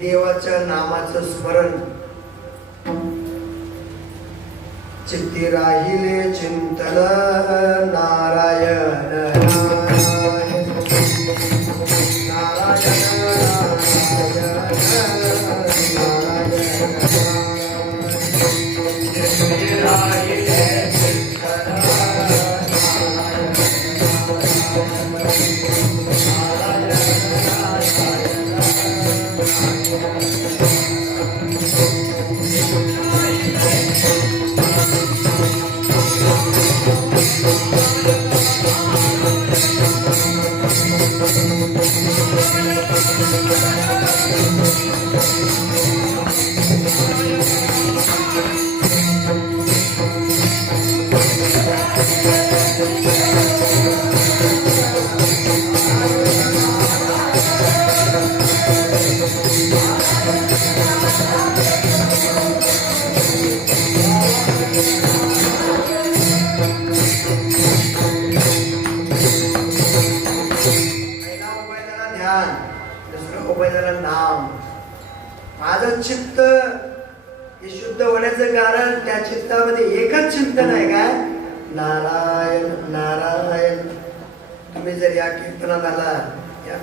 देवाच्या नामाचं स्मरण चित्ती राहिले चिंतन नारायण नारायण नाम. माझं चित्त हे शुद्ध होण्याचं कारण त्या चित्तामध्ये एकच चिंतन आहे काय नारायण नारायण. तुम्ही जर या कीर्तनाला या